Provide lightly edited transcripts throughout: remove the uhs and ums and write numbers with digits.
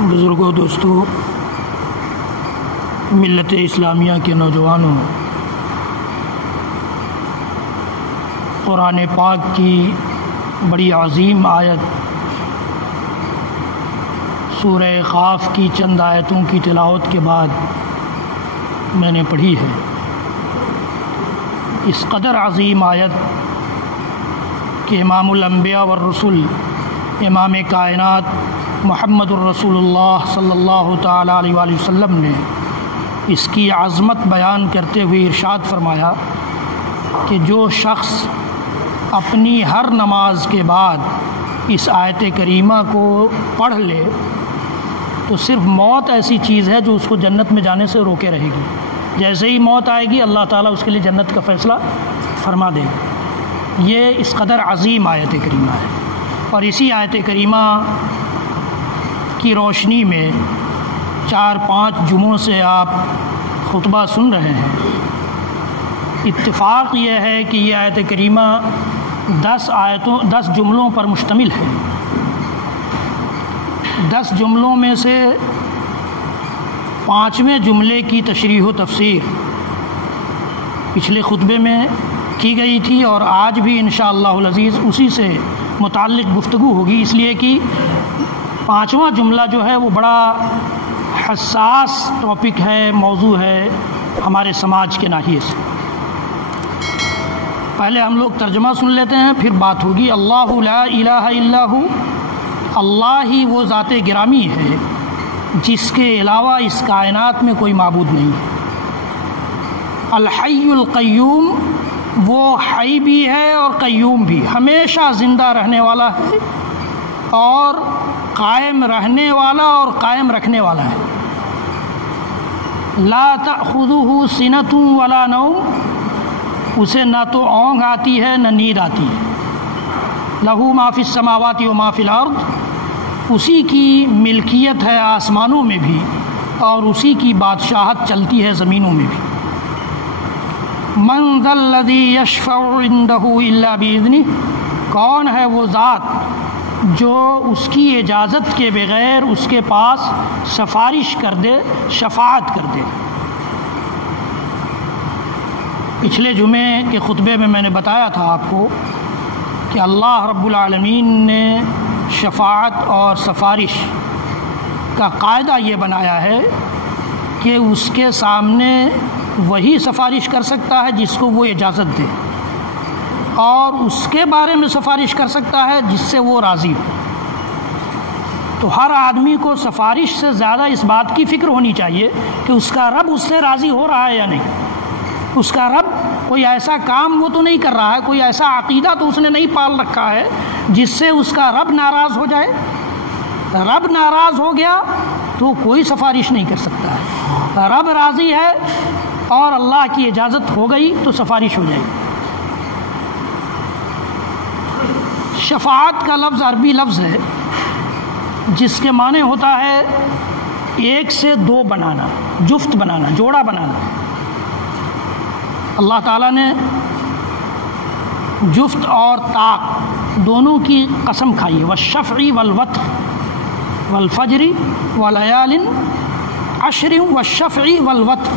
بزرگوں، دوستوں، ملت اسلامیہ کے نوجوانوں، قرآن پاک کی بڑی عظیم آیت سورہ قاف کی چند آیتوں کی تلاوت کے بعد میں نے پڑھی ہے۔ اس قدر عظیم آیت کہ امام الانبیاء والرسل، امام کائنات محمد الرسول اللہ صلی اللہ تعالیٰ علیہ وآلہ وسلم نے اس کی عظمت بیان کرتے ہوئے ارشاد فرمایا کہ جو شخص اپنی ہر نماز کے بعد اس آیت کریمہ کو پڑھ لے تو صرف موت ایسی چیز ہے جو اس کو جنت میں جانے سے روکے رہے گی۔ جیسے ہی موت آئے گی اللہ تعالیٰ اس کے لیے جنت کا فیصلہ فرما دے گا۔ یہ اس قدر عظیم آیت کریمہ ہے، اور اسی آیت کریمہ کی روشنی میں 4-5 جمعوں سے آپ خطبہ سن رہے ہیں۔ اتفاق یہ ہے کہ یہ آیت کریمہ 10 جملوں پر مشتمل ہے۔ 10 جملوں میں سے 5ویں جملے کی تشریح و تفسیر پچھلے خطبے میں کی گئی تھی، اور آج بھی انشاءاللہ العزیز اسی سے متعلق گفتگو ہوگی، اس لیے کہ 5واں جملہ جو ہے وہ بڑا حساس ٹاپک ہے، موضوع ہے ہمارے سماج کے ناحیے سے۔ پہلے ہم لوگ ترجمہ سن لیتے ہیں، پھر بات ہوگی۔ اللہ لا الہ الا ہو، اللہ ہی وہ ذات گرامی ہے جس کے علاوہ اس کائنات میں کوئی معبود نہیں ہے۔ الحی القیوم، وہ حی بھی ہے اور قیوم بھی، ہمیشہ زندہ رہنے والا ہے اور قائم رہنے والا اور قائم رکھنے والا ہے۔ لا تأخذہ سنۃ ولا نوم، اسے نہ تو اونگ آتی ہے نہ نیند آتی ہے۔ لہ ما فی السماوات و ما فی الارض، اسی کی ملکیت ہے آسمانوں میں بھی اور اسی کی بادشاہت چلتی ہے زمینوں میں بھی۔ من ذا الذی یشفع عندہ الا باذنہ، کون ہے وہ ذات جو اس کی اجازت کے بغیر اس کے پاس سفارش کر دے، شفاعت کر دے۔ پچھلے جمعے کے خطبے میں نے بتایا تھا آپ کو کہ اللہ رب العالمین نے شفاعت اور سفارش کا قاعدہ یہ بنایا ہے کہ اس کے سامنے وہی سفارش کر سکتا ہے جس کو وہ اجازت دے، اور اس کے بارے میں سفارش کر سکتا ہے جس سے وہ راضی ہو۔ تو ہر آدمی کو سفارش سے زیادہ اس بات کی فکر ہونی چاہیے کہ اس کا رب اس سے راضی ہو رہا ہے یا نہیں۔ اس کا رب کوئی ایسا کام وہ تو نہیں کر رہا ہے، کوئی ایسا عقیدہ تو اس نے نہیں پال رکھا ہے جس سے اس کا رب ناراض ہو جائے۔ رب ناراض ہو گیا تو کوئی سفارش نہیں کر سکتا ہے۔ رب راضی ہے اور اللہ کی اجازت ہو گئی تو سفارش ہو جائے گی۔ شفاعت کا لفظ عربی لفظ ہے جس کے معنی ہوتا ہے ایک سے دو بنانا، جفت بنانا، جوڑا بنانا۔ اللہ تعالیٰ نے جفت اور طاق دونوں کی قسم کھائی ہے، والشفع والوتر والفجر ولیال عشر، والشفع والوتر،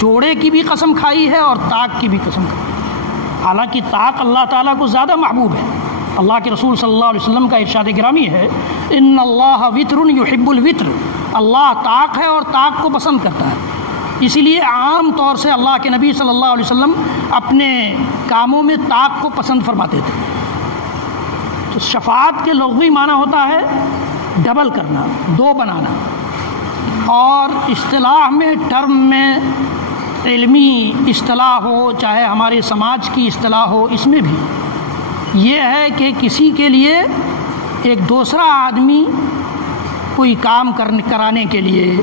جوڑے کی بھی قسم کھائی ہے اور طاق کی بھی قسم کھائی ہے۔ حالانکہ طاق اللہ تعالیٰ کو زیادہ محبوب ہے۔ اللہ کے رسول صلی اللہ علیہ وسلم کا ارشاد گرامی ہے، ان اللہ وتر یحب الوتر، اللہ طاق ہے اور طاق کو پسند کرتا ہے۔ اسی لیے عام طور سے اللہ کے نبی صلی اللہ علیہ وسلم اپنے کاموں میں طاق کو پسند فرماتے تھے۔ تو شفاعت کے لغوی معنی ہوتا ہے ڈبل کرنا، دو بنانا، اور اصطلاح میں، ٹرم میں، علمی اصطلاح ہو چاہے ہمارے سماج کی اصطلاح ہو، اس میں بھی یہ ہے کہ کسی کے لیے ایک دوسرا آدمی کوئی کام کرانے کے لیے،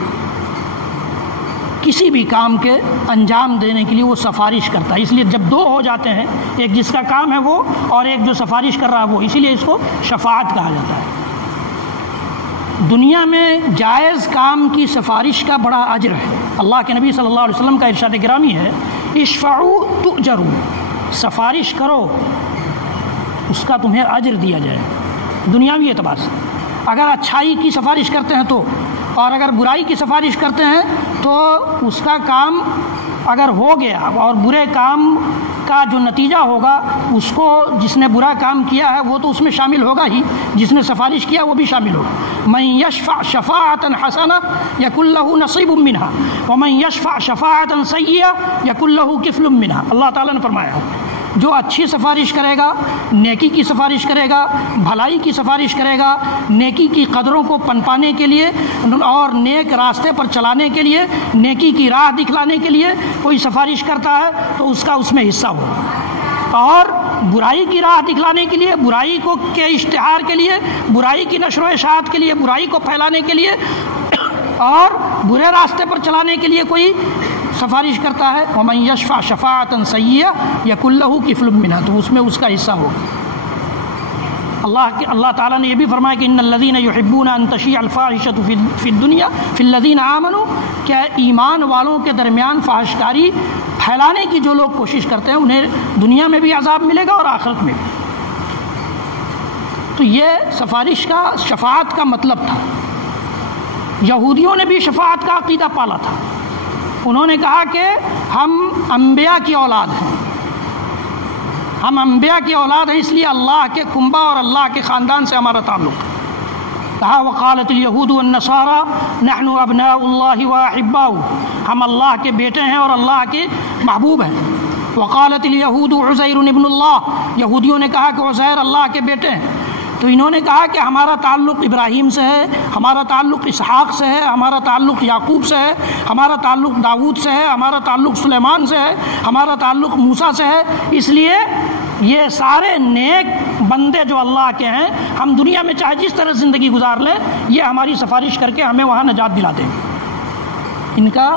کسی بھی کام کے انجام دینے کے لیے وہ سفارش کرتا ہے۔ اس لیے جب دو ہو جاتے ہیں، ایک جس کا کام ہے وہ اور ایک جو سفارش کر رہا ہے وہ، اسی لیے اس کو شفاعت کہا جاتا ہے۔ دنیا میں جائز کام کی سفارش کا بڑا اجر ہے۔ اللہ کے نبی صلی اللہ علیہ وسلم کا ارشاد گرامی ہے، اشفعوا تؤجروا، سفارش کرو اس کا تمہیں اجر دیا جائے۔ دنیاوی اعتبار سے اگر اچھائی کی سفارش کرتے ہیں تو اور اگر برائی کی سفارش کرتے ہیں تو اس کا کام اگر ہو گیا اور برے کام کا جو نتیجہ ہوگا اس کو جس نے برا کام کیا ہے وہ تو اس میں شامل ہوگا ہی، جس نے سفارش کیا وہ بھی شامل ہوگا۔ من یشفع شفاعۃ حسنہ یکن لہ نصیب منہا ومن یشفع شفاعۃ سیئہ یکن لہ کفل منہا۔ اللہ تعالیٰ نے فرمایا ہے جو اچھی سفارش کرے گا، نیکی کی سفارش کرے گا، بھلائی کی سفارش کرے گا، نیکی کی قدروں کو پنپانے کے لیے اور نیک راستے پر چلانے کے لیے، نیکی کی راہ دکھلانے کے لیے کوئی سفارش کرتا ہے تو اس کا اس میں حصہ ہوگا، اور برائی کی راہ دکھلانے کے لیے، برائی کو کے اشتہار کے لیے، برائی کی نشر و اشاعت کے لیے، برائی کو پھیلانے کے لیے اور برے راستے پر چلانے کے لیے کوئی سفارش کرتا ہے، ومن یشفع شفاعۃ سیئہ یکن لہ کفل منہا، تو اس میں اس کا حصہ ہوگا۔ اللہ تعالیٰ نے یہ بھی فرمایا کہ ان الذین یحبون ان تشیع الفاحشۃ فی الدنیا فی الذین آمنوا، کہ ایمان والوں کے درمیان فحش کاری پھیلانے کی جو لوگ کوشش کرتے ہیں انہیں دنیا میں بھی عذاب ملے گا اور آخرت میں بھی۔ تو یہ سفارش کا، شفاعت کا مطلب تھا۔ یہودیوں نے بھی شفاعت کا عقیدہ پالا تھا، انہوں نے کہا کہ ہم انبیاء کی اولاد ہیں، ہم انبیاء کی اولاد ہیں، اس لیے اللہ کے کنبہ اور اللہ کے خاندان سے ہمارا تعلق ہے۔ کہا وقالت الیہود والنصارى نحن ابناء اللہ واحباؤہ، ہم اللہ کے بیٹے ہیں اور اللہ کے محبوب ہیں۔ وقالت الیہود عزیر ابن اللہ، یہودیوں نے کہا کہ عزیر اللہ کے بیٹے ہیں، تو انہوں نے کہا کہ ہمارا تعلق ابراہیم سے ہے، ہمارا تعلق اسحاق سے ہے، ہمارا تعلق یعقوب سے ہے، ہمارا تعلق داؤد سے ہے، ہمارا تعلق سلیمان سے ہے، ہمارا تعلق موسیٰ سے ہے، اس لیے یہ سارے نیک بندے جو اللہ کے ہیں ہم دنیا میں چاہے جس طرح زندگی گزار لیں یہ ہماری سفارش کر کے ہمیں وہاں نجات دلا دیں گے۔ ان کا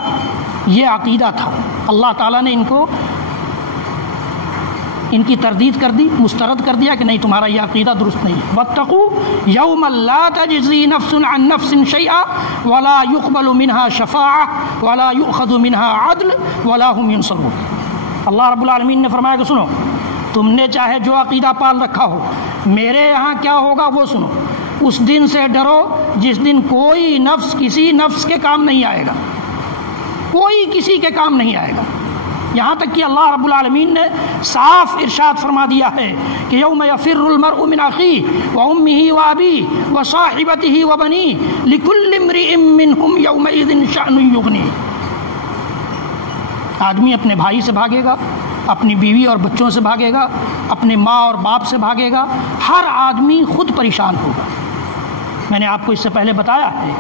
یہ عقیدہ تھا، اللہ تعالیٰ نے ان کی تردید کر دی، مسترد کر دیا کہ نہیں تمہارا یہ عقیدہ درست نہیں ہے۔ واتقوا یوما لا تجزی نفس عن نفس شیئا ولا يقبل منها شفاعة ولا يؤخذ منها عدل ولا هم ينصرون۔ اللہ رب العالمین نے فرمایا کہ سنو، تم نے چاہے جو عقیدہ پال رکھا ہو، میرے یہاں کیا ہوگا وہ سنو، اس دن سے ڈرو جس دن کوئی نفس کسی نفس کے کام نہیں آئے گا، کوئی کسی کے کام نہیں آئے گا۔ یہاں تک کہ اللہ رب العالمین نے صاف ارشاد فرما دیا ہے کہ یوم یفر المرء من اخیہ وامہ وابیہ وصاحبتہ وبنیہ لکل امرئ منہم یومئذ شأن یغنیہ۔ آدمی اپنے بھائی سے بھاگے گا، اپنی بیوی اور بچوں سے بھاگے گا، اپنے ماں اور باپ سے بھاگے گا، ہر آدمی خود پریشان ہوگا۔ میں نے آپ کو اس سے پہلے بتایا ہے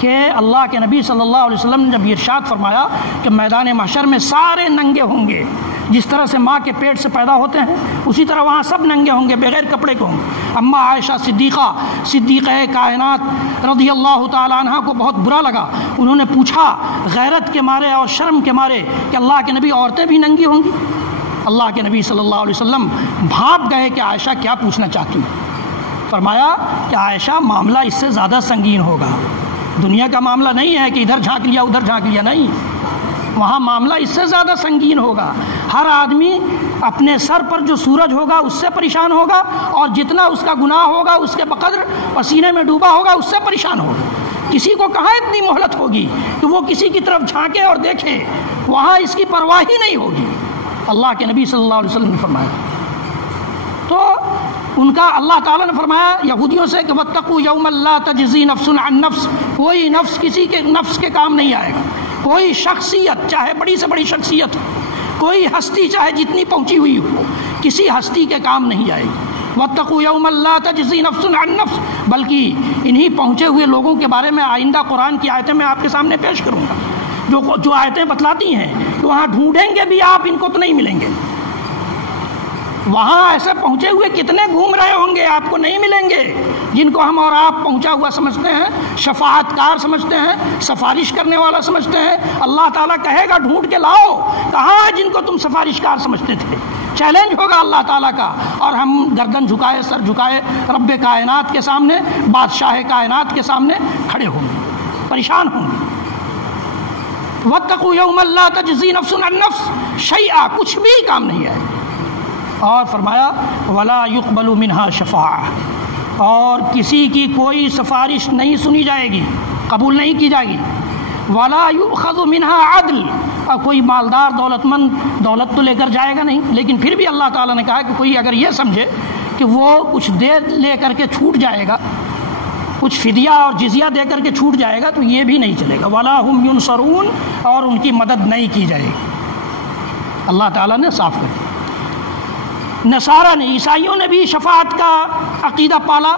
کہ اللہ کے نبی صلی اللہ علیہ وسلم نے جب یہ ارشاد فرمایا کہ میدان محشر میں سارے ننگے ہوں گے، جس طرح سے ماں کے پیٹ سے پیدا ہوتے ہیں اسی طرح وہاں سب ننگے ہوں گے، بغیر کپڑے کے ہوں گے۔ اما عائشہ صدیقہ کائنات رضی اللہ تعالیٰ عنہ کو بہت برا لگا، انہوں نے پوچھا غیرت کے مارے اور شرم کے مارے کہ اللہ کے نبی عورتیں بھی ننگی ہوں گی؟ اللہ کے نبی صلی اللہ علیہ وسلم بھانپ گئے کہ عائشہ کیا پوچھنا چاہتی ہوں؟ فرمایا کہ عائشہ معاملہ اس سے زیادہ سنگین ہوگا، دنیا کا معاملہ نہیں ہے کہ ادھر جھانک لیا ادھر جھانک لیا، نہیں، وہاں معاملہ اس سے زیادہ سنگین ہوگا۔ ہر آدمی اپنے سر پر جو سورج ہوگا اس سے پریشان ہوگا، اور جتنا اس کا گناہ ہوگا اس کے بقدر پسینے میں ڈوبا ہوگا اس سے پریشان ہوگا۔ کسی کو کہاں اتنی مہلت ہوگی کہ وہ کسی کی طرف جھانکے اور دیکھے، وہاں اس کی پرواہ ہی نہیں ہوگی۔ اللہ کے نبی صلی اللہ علیہ وسلم نے فرمایا۔ تو ان کا اللہ تعالیٰ نے فرمایا یہودیوں سے کہ واتقوا یوما لا تجزی نفس عن نفس، کوئی نفس کسی کے نفس کے کام نہیں آئے گا، کوئی شخصیت چاہے بڑی سے بڑی شخصیت ہو، کوئی ہستی چاہے جتنی پہنچی ہوئی ہو، کسی ہستی کے کام نہیں آئے گی۔ واتقوا یوما لا تجزی نفس عن نفس، بلکہ انہی پہنچے ہوئے لوگوں کے بارے میں آئندہ قرآن کی آیتیں میں آپ کے سامنے پیش کروں گا، جو آیتیں بتلاتی ہیں کہ وہاں ڈھونڈیں گے بھی آپ ان کو تو نہیں ملیں گے، وہاں ایسے پہنچے ہوئے کتنے گھوم رہے ہوں گے آپ کو نہیں ملیں گے، جن کو ہم اور آپ پہنچا ہوا سمجھتے ہیں، شفاعت کار سمجھتے ہیں، سفارش کرنے والا سمجھتے ہیں۔ اللہ تعالیٰ کہے گا ڈھونڈ کے لاؤ، کہاں ہے جن کو تم سفارش کار سمجھتے تھے؟ چیلنج ہوگا اللہ تعالیٰ کا، اور ہم گردن جھکائے سر جھکائے رب کائنات کے سامنے، بادشاہ کائنات کے سامنے کھڑے ہوں گے، پریشان ہوں گے۔ واتقوا یوما لا تجزی نفس عن نفس شیئا، کچھ بھی کام نہیں ہے۔ اور فرمایا ولا يقبل منها شفاعہ، اور کسی کی کوئی سفارش نہیں سنی جائے گی۔ قبول نہیں کی جائے گی۔ ولا یؤخذ منها عدل، اور کوئی مالدار دولت مند دولت تو لے کر جائے گا نہیں، لیکن پھر بھی اللہ تعالیٰ نے کہا کہ کوئی اگر یہ سمجھے کہ وہ کچھ دے لے کر کے چھوٹ جائے گا، کچھ فدیہ اور جزیہ دے کر کے چھوٹ جائے گا، تو یہ بھی نہیں چلے گا۔ ولا هم ینصرون، اور ان کی مدد نہیں کی جائے گی۔ اللہ تعالیٰ نے صاف کر دیا۔ نصارہ نے، عیسائیوں نے بھی شفاعت کا عقیدہ پالا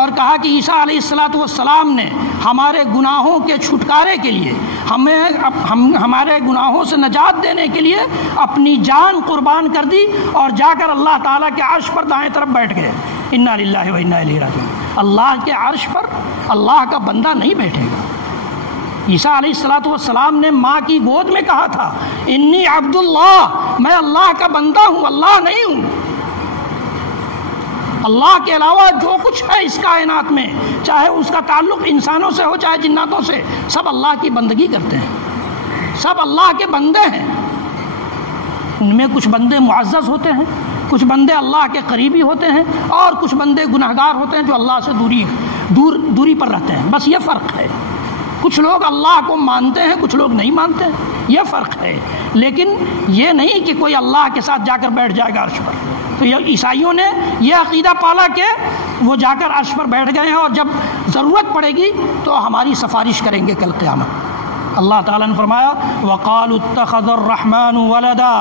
اور کہا کہ عیسیٰ علیہ الصلاۃ والسلام نے ہمارے گناہوں کے چھٹکارے کے لیے، ہمارے گناہوں سے نجات دینے کے لیے اپنی جان قربان کر دی اور جا کر اللہ تعالیٰ کے عرش پر دائیں طرف بیٹھ گئے۔ انا للہ و انا الیہ راجعون۔ اللہ کے عرش پر اللہ کا بندہ نہیں بیٹھے گا۔ عیسیٰ علیہ الصلاۃ والسلام نے ماں کی گود میں کہا تھا انی عبد اللہ، میں اللہ کا بندہ ہوں، اللہ نہیں ہوں۔ اللہ کے علاوہ جو کچھ ہے اس کائنات میں، چاہے اس کا تعلق انسانوں سے ہو چاہے جناتوں سے، سب اللہ کی بندگی کرتے ہیں، سب اللہ کے بندے ہیں۔ ان میں کچھ بندے معزز ہوتے ہیں، کچھ بندے اللہ کے قریبی ہوتے ہیں، اور کچھ بندے گناہگار ہوتے ہیں جو اللہ سے دوری پر رہتے ہیں۔ بس یہ فرق ہے۔ کچھ لوگ اللہ کو مانتے ہیں، کچھ لوگ نہیں مانتے ہیں، یہ فرق ہے۔ لیکن یہ نہیں کہ کوئی اللہ کے ساتھ جا کر بیٹھ جائے گا عرش پر۔ تو یہ عیسائیوں نے یہ عقیدہ پالا کہ وہ جا کر عرش پر بیٹھ گئے ہیں، اور جب ضرورت پڑے گی تو ہماری سفارش کریں گے کل قیامت۔ اللہ تعالیٰ نے فرمایا وَقَالُوا اتَّخَذَ الرَّحْمَنُ وَلَدًا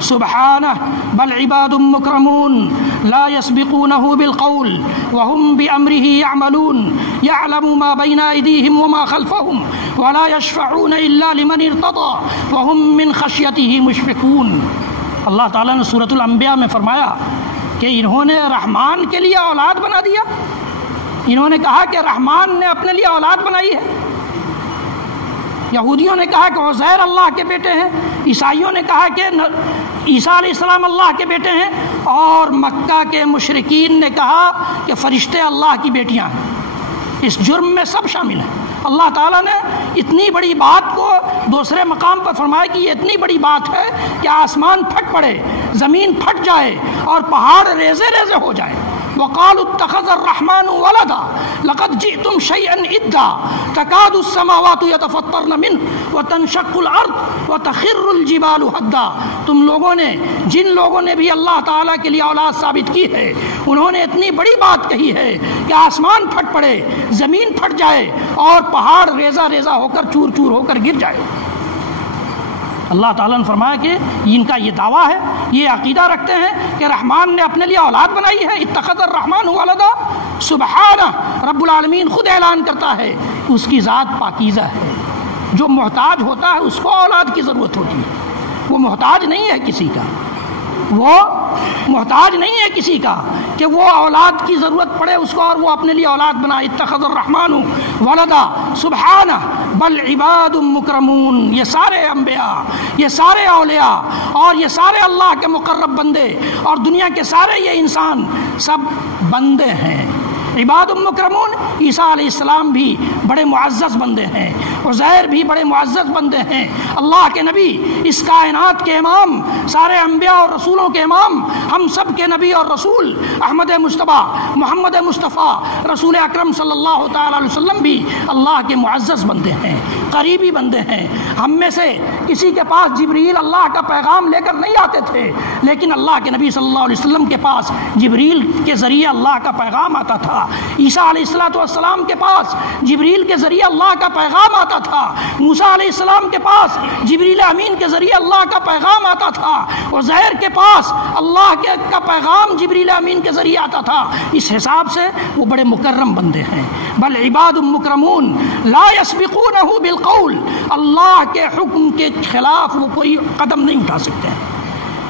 سُبْحَانَهُ بَلْ عِبَادٌ مُّكْرَمُونَ لَا يَسْبِقُونَهُ بِالْقَوْلِ وَهُمْ بِأَمْرِهِ يَعْمَلُونَ يَعْلَمُ مَا بَيْنَ أَيْدِيهِمْ وَمَا خَلْفَهُمْ وَلَا يَشْفَعُونَ إِلَّا لِمَنِ ارْتَضَىٰ وَهُمْ مِنْ خَشْيَتِهِ مُشْفِقُونَ۔ اللہ تعالیٰ نے سورۃ الانبیاء میں فرمایا کہ انہوں نے رحمان کے لیے اولاد بنا دیا۔ انہوں نے کہا کہ رحمان نے اپنے لیے اولاد بنائی ہے۔ یہودیوں نے کہا کہ عزیر اللہ کے بیٹے ہیں، عیسائیوں نے کہا کہ عیسیٰ علیہ السلام اللہ کے بیٹے ہیں، اور مکہ کے مشرکین نے کہا کہ فرشتے اللہ کی بیٹیاں ہیں۔ اس جرم میں سب شامل ہیں۔ اللہ تعالیٰ نے اتنی بڑی بات کو دوسرے مقام پر فرمایا کہ یہ اتنی بڑی بات ہے کہ آسمان پھٹ پڑے، زمین پھٹ جائے اور پہاڑ ریزے ریزے ہو جائے۔ وَقَالُوا اتَّخَذَ الرَّحْمَنُ وَلَدًا لَقَدْ جِئْتُمْ شَيْئًا إِدًّا تَكَادُ السَّمَاوَاتُ يَتَفَطَّرْنَ مِنْهُ وَتَنشَقُّ الْأَرْضُ وَتَخِرُّ الْجِبَالُ هَدًّا۔ تم لوگوں نے، جن لوگوں نے بھی اللہ تعالیٰ کے لیے اولاد ثابت کی ہے، انہوں نے اتنی بڑی بات کہی ہے کہ آسمان پھٹ پڑے، زمین پھٹ جائے اور پہاڑ ریزہ ریزہ ہو کر چور چور ہو کر گر جائے۔ اللہ تعالیٰ نے فرمایا کہ ان کا یہ دعویٰ ہے، یہ عقیدہ رکھتے ہیں کہ رحمان نے اپنے لیے اولاد بنائی ہے۔ اتخذ الرحمن ولدا سبحانہ، رب العالمین خود اعلان کرتا ہے اس کی ذات پاکیزہ ہے۔ جو محتاج ہوتا ہے اس کو اولاد کی ضرورت ہوتی ہے، وہ محتاج نہیں ہے کسی کا، وہ محتاج نہیں ہے کسی کا کہ وہ اولاد کی ضرورت پڑے اس کو اور وہ اپنے لیے اولاد بنائے۔ اتخذ الرحمن ولدا سبحانہ بل عباد مکرمون۔ یہ سارے انبیاء، یہ سارے اولیاء اور یہ سارے اللہ کے مقرب بندے اور دنیا کے سارے یہ انسان سب بندے ہیں، عباد مکرمون۔ عیسیٰ علیہ السلام بھی بڑے معزز بندے ہیں، عزیر بھی بڑے معزز بندے ہیں، اللہ کے نبی، اس کائنات کے امام، سارے انبیاء اور رسولوں کے امام، ہم سب کے نبی اور رسول احمد مصطفیٰ محمد مصطفیٰ رسول اکرم صلی اللہ تعالیٰ علیہ وسلم بھی اللہ کے معزز بندے ہیں، قریبی بندے ہیں۔ ہم میں سے کسی کے پاس جبریل اللہ کا پیغام لے کر نہیں آتے تھے، لیکن اللہ کے نبی صلی اللہ علیہ وسلم کے پاس جبریل کے ذریعے اللہ کا پیغام آتا تھا۔ عیسیٰ علیہ السلام کے پاس جبریل کے ذریعے اللہ کا پیغام آتا تھا، موسیٰ علیہ السلام کے پاس جبریل امین کے ذریعے اللہ کا پیغام آتا تھا، عزیر کے پاس اللہ کا پیغام جبریل امین کے ذریعے آتا تھا۔ اس حساب سے وہ بڑے مکرم بندے ہیں۔ بل عباد مکرمون لا یسبقونہ بالقول، اللہ کے حکم کے خلاف وہ کوئی قدم نہیں اٹھا سکتے ہیں۔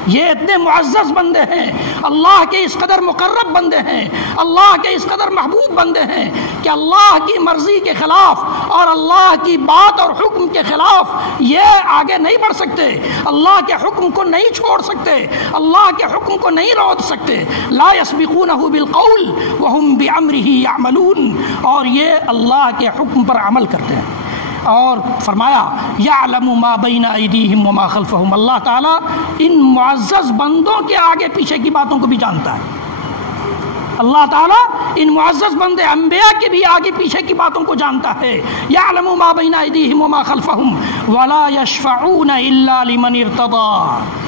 یہ اتنے معزز بندے ہیں، اللہ کے اس قدر مقرب بندے ہیں، اللہ کے اس قدر محبوب بندے ہیں کہ اللہ کی مرضی کے خلاف اور اللہ کی بات اور حکم کے خلاف یہ آگے نہیں بڑھ سکتے، اللہ کے حکم کو نہیں چھوڑ سکتے، اللہ کے حکم کو نہیں روک سکتے۔ لا یسبقونہ بالقول وہم بامرہ یعملون، اور یہ اللہ کے حکم پر عمل کرتے ہیں۔ اور فرمایا یعلم ما بین ایدیہم وما خلفہم، اللہ تعالیٰ ان معزز بندوں کے آگے پیچھے کی باتوں کو بھی جانتا ہے۔ اللہ تعالیٰ ان معزز بندے انبیاء کے بھی آگے پیچھے کی باتوں کو جانتا ہے. یعلم ما بین ایدیہم وما خلفہم ولا یشفعون الا لمن ارتضی.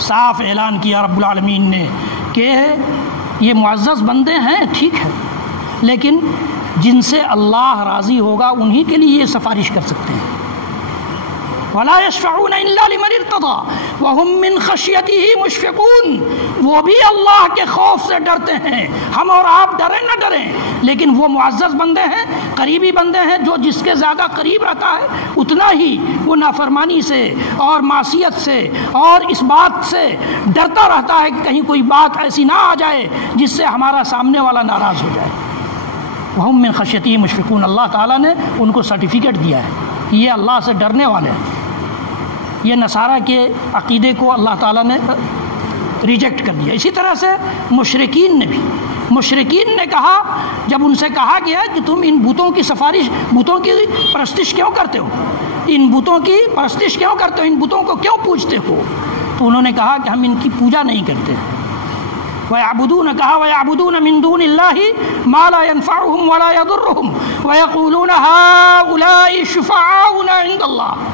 صاف اعلان کیا رب العالمین نے کہ یہ معزز بندے ہیں، ٹھیک ہے، لیکن جن سے اللہ راضی ہوگا انہی کے لیے یہ سفارش کر سکتے ہیں. ولا یشفعون الا لمن ارتضی وهم من خشیتہ مشفقون. وہ بھی اللہ کے خوف سے ڈرتے ہیں. ہم اور آپ ڈریں نہ ڈریں، لیکن وہ معزز بندے ہیں، قریبی بندے ہیں، جو جس کے زیادہ قریب رہتا ہے اتنا ہی وہ نافرمانی سے اور معصیت سے اور اس بات سے ڈرتا رہتا ہے کہ کہیں کوئی بات ایسی نہ آ جائے جس سے ہمارا سامنے والا ناراض ہو جائے. وهم من خشیتہ مشفقون. اللہ تعالیٰ نے ان کو سرٹیفکیٹ دیا ہے، یہ اللہ سے ڈرنے والے ہیں. یہ نصارہ کے عقیدے کو اللہ تعالیٰ نے ریجیکٹ کر دیا. اسی طرح سے مشرکین نے کہا، جب ان سے کہا گیا کہ تم ان بتوں کی سفارش، بتوں کی پرستش کیوں کرتے ہو، ان بتوں کی پرستش کیوں کرتے ہو، ان بتوں کو کیوں پوجتے ہو، تو انہوں نے کہا کہ ہم ان کی پوجا نہیں کرتے. وَيَعْبُدُونَ مِن دُونِ اللَّهِ مَا لَا يَنفَعُهُمْ وَلَا يَضُرُّهُمْ وَيَقُولُونَ هَؤُلَاءِ شُفَعَاؤُنَا عِندَ اللَّهِ.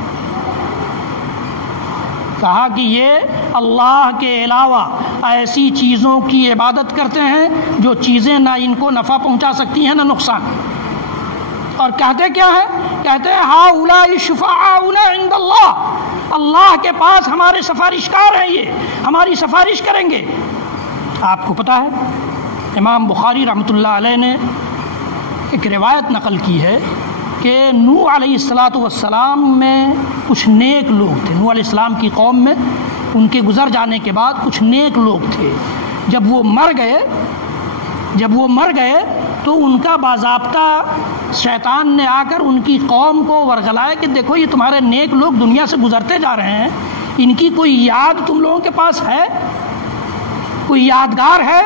کہا کہ یہ اللہ کے علاوہ ایسی چیزوں کی عبادت کرتے ہیں جو چیزیں نہ ان کو نفع پہنچا سکتی ہیں نہ نقصان. اور کہتے کیا ہیں؟ کہتے ہیں ہؤلاء شفعاؤنا عند اللہ. اللہ کے پاس ہمارے سفارشکار ہیں، یہ ہماری سفارش کریں گے. آپ کو پتہ ہے امام بخاری رحمۃ اللہ علیہ نے ایک روایت نقل کی ہے کہ نوح علیہ السلام میں کچھ نیک لوگ تھے. نوح علیہ السلام کی قوم میں ان کے گزر جانے کے بعد کچھ نیک لوگ تھے. جب وہ مر گئے تو ان کا باضابطہ شیطان نے آ کر ان کی قوم کو ورغلایا کہ دیکھو یہ تمہارے نیک لوگ دنیا سے گزرتے جا رہے ہیں، ان کی کوئی یاد تم لوگوں کے پاس ہے، کوئی یادگار ہے؟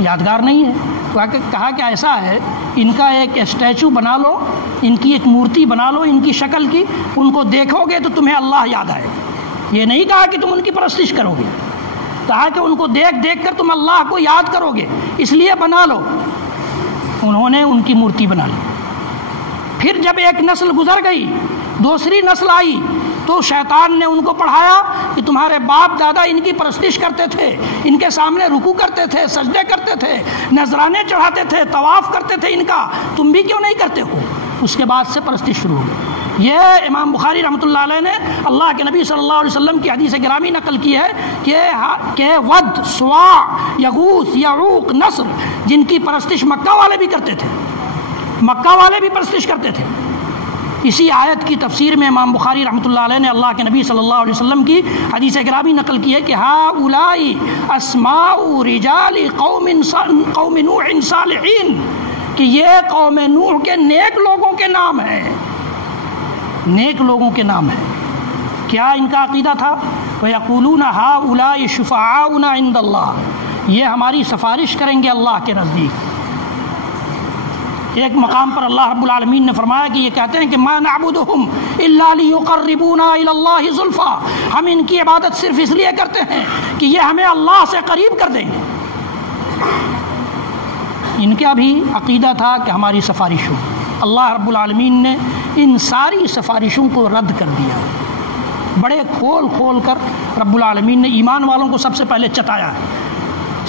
یادگار نہیں ہے. تو کہا کہ ایسا ہے، ان کا ایک اسٹیچو بنا لو، ان کی ایک مورتی بنا لو ان کی شکل کی، ان کو دیکھو گے تو تمہیں اللہ یاد آئے. یہ نہیں کہا کہ تم ان کی پرستش کرو گے، کہا کہ ان کو دیکھ کر تم اللہ کو یاد کرو گے، اس لیے بنا لو. انہوں نے ان کی مورتی بنا لی. پھر جب ایک نسل گزر گئی، دوسری نسل آئی، تو شیطان نے ان کو پڑھایا کہ تمہارے باپ دادا ان کی پرستش کرتے تھے، ان کے سامنے رکوع کرتے تھے، سجدے کرتے تھے، نذرانے چڑھاتے تھے، طواف کرتے تھے، ان کا تم بھی کیوں نہیں کرتے ہو؟ اس کے بعد سے پرستش شروع ہو گئی. یہ امام بخاری رحمۃ اللہ علیہ نے اللہ کے نبی صلی اللہ علیہ وسلم کی حدیث گرامی نقل کی ہے کہ ود، سواع، یغوث، یعوق، نصر، جن کی پرستش مکہ والے بھی کرتے تھے، مکہ والے بھی پرستش کرتے تھے. اسی آیت کی تفسیر میں امام بخاری رحمۃ اللہ علیہ نے اللہ کے نبی صلی اللہ علیہ وسلم کی حدیث گرامی نقل کی ہے کہ ہؤلاء اسماء رجال قوم نوح صالحین، کہ یہ قوم نوح کے نیک لوگوں کے نام ہیں، نیک لوگوں کے نام ہیں. کیا ان کا عقیدہ تھا؟ وَيَقُولُونَ هَؤُلَاءِ شُفَعَاؤُنَا عِندَ اللَّهِ، یہ ہماری سفارش کریں گے اللہ کے نزدیک. ایک مقام پر اللہ رب العالمین نے فرمایا کہ یہ کہتے ہیں کہ مَا نَعْبُدُهُمْ إِلَّا لِيُقَرِّبُونَا إِلَى اللَّهِ زُلْفَىٰ، ہم ان کی عبادت صرف اس لیے کرتے ہیں کہ یہ ہمیں اللہ سے قریب کر دیں گے. ان کا بھی عقیدہ تھا کہ ہماری سفارش ہو. اللہ رب العالمین نے ان ساری سفارشوں کو رد کر دیا. بڑے کھول کر رب العالمین نے ایمان والوں کو سب سے پہلے چتایا ہے.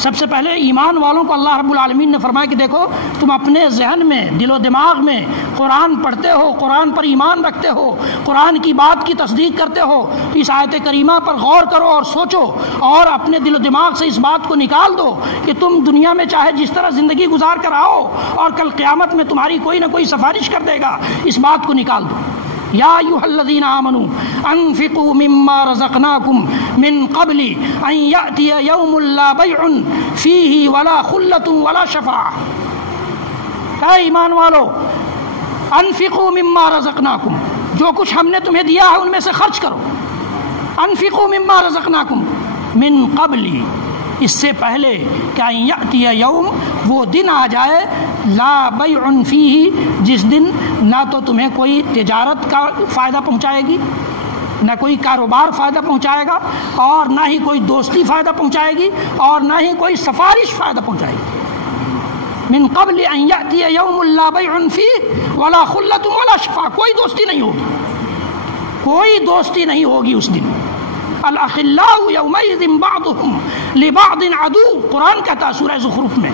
سب سے پہلے ایمان والوں کو اللہ رب العالمین نے فرمایا کہ دیکھو تم اپنے ذہن میں، دل و دماغ میں قرآن پڑھتے ہو، قرآن پر ایمان رکھتے ہو، قرآن کی بات کی تصدیق کرتے ہو، تو اس آیت کریمہ پر غور کرو اور سوچو اور اپنے دل و دماغ سے اس بات کو نکال دو کہ تم دنیا میں چاہے جس طرح زندگی گزار کر آؤ اور کل قیامت میں تمہاری کوئی نہ کوئی سفارش کر دے گا. اس بات کو نکال دو. یا ایھا الذین آمنوا انفقوا مما رزقناکم من قبل ان یأتی یوم لا بیع فیہ ولا خلۃ ولا شفاعہ. اے ایمان والو، انفقوا مما رزقناکم، جو کچھ ہم نے تمہیں دیا ہے ان میں سے خرچ کرو. انفقوا مما رزقناکم من قبل، اس سے پہلے کہ ان یأتی یوم، وہ دن آ جائے، لا بیع فیہ، جس دن نہ تو تمہیں کوئی تجارت کا فائدہ پہنچائے گی، نہ کوئی کاروبار فائدہ پہنچائے گا، اور نہ ہی کوئی دوستی فائدہ پہنچائے گی، اور نہ ہی کوئی سفارش فائدہ پہنچائے گی۔ من قبل ان یأتی یوم لا بیع فیہ ولا خلۃ ولا شفاعہ، کوئی دوستی نہیں ہوگی، کوئی دوستی نہیں ہوگی اس دن۔ الاخلاء یومئذ بعضهم لبعض عدو، قرآن کہتا ہے سورہ زخرف میں،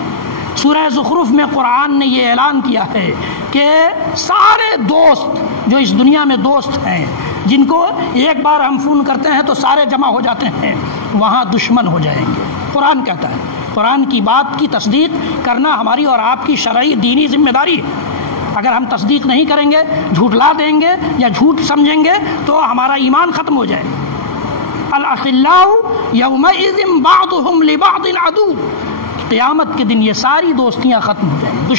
سورہ زخرف میں قرآن نے یہ اعلان کیا ہے کہ سارے دوست جو اس دنیا میں دوست ہیں، جن کو ایک بار ہم فون کرتے ہیں تو سارے جمع ہو جاتے ہیں، وہاں دشمن ہو جائیں گے۔ قرآن کہتا ہے، قرآن کی بات کی تصدیق کرنا ہماری اور آپ کی شرعی دینی ذمہ داری ہے۔ اگر ہم تصدیق نہیں کریں گے، جھوٹلا دیں گے یا جھوٹ سمجھیں گے تو ہمارا ایمان ختم ہو جائے گا۔ الاخلاء یومئذ بعضهم لبعض عدو، قیامت کے دن یہ ساری دوستیاں ختم ہو جائیں گی،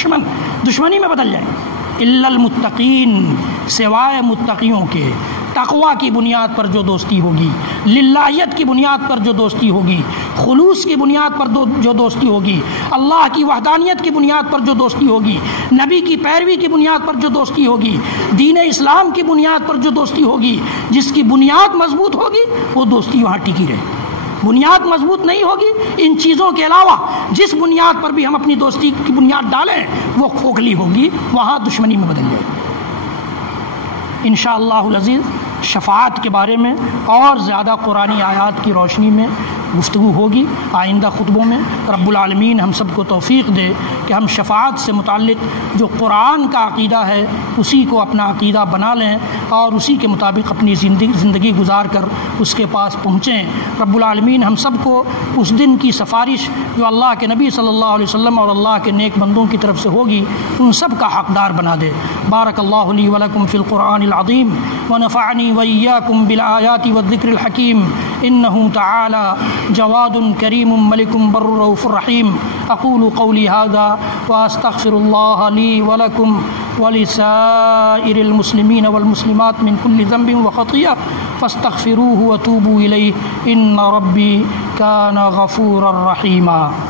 دشمنی میں بدل جائیں گی۔ الا المتقین، سوائے متقیوں کے، تقوی کی بنیاد پر جو دوستی ہوگی، للہیت کی بنیاد پر جو دوستی ہوگی، خلوص کی بنیاد پر جو دوستی ہوگی، اللہ کی وحدانیت کی بنیاد پر جو دوستی ہوگی، نبی کی پیروی کی بنیاد پر جو دوستی ہوگی، دین اسلام کی بنیاد پر جو دوستی ہوگی، جس کی بنیاد مضبوط ہوگی وہ دوستی وہاں ٹکی رہے۔ بنیاد مضبوط نہیں ہوگی، ان چیزوں کے علاوہ جس بنیاد پر بھی ہم اپنی دوستی کی بنیاد ڈالیں وہ کھوکھلی ہوگی، وہاں دشمنی میں بدل جائے گی۔ انشاءاللہ العزیز شفاعت کے بارے میں اور زیادہ قرآنی آیات کی روشنی میں گفتگو ہوگی آئندہ خطبوں میں۔ رب العالمین ہم سب کو توفیق دے کہ ہم شفاعت سے متعلق جو قرآن کا عقیدہ ہے اسی کو اپنا عقیدہ بنا لیں اور اسی کے مطابق اپنی زندگی گزار کر اس کے پاس پہنچیں۔ رب العالمین ہم سب کو اس دن کی سفارش جو اللہ کے نبی صلی اللہ علیہ وسلم اور اللہ کے نیک بندوں کی طرف سے ہوگی ان سب کا حقدار بنا دے۔ بارک اللہ لی ولکم فی القرآن العظیم ونفعنی وإیاکم بالآیات والذکر الحکیم، انہ تعالی جواد کریم ملک بر رؤوف رحیم۔ اقول قولی ھذا واستغفر اللہ لی ولکم ولسائر المسلمین والمسلمات من کل ذنب وخطیئہ فاستغفروہ وتوبوا الیہ ان ربی کان غفورا رحیما۔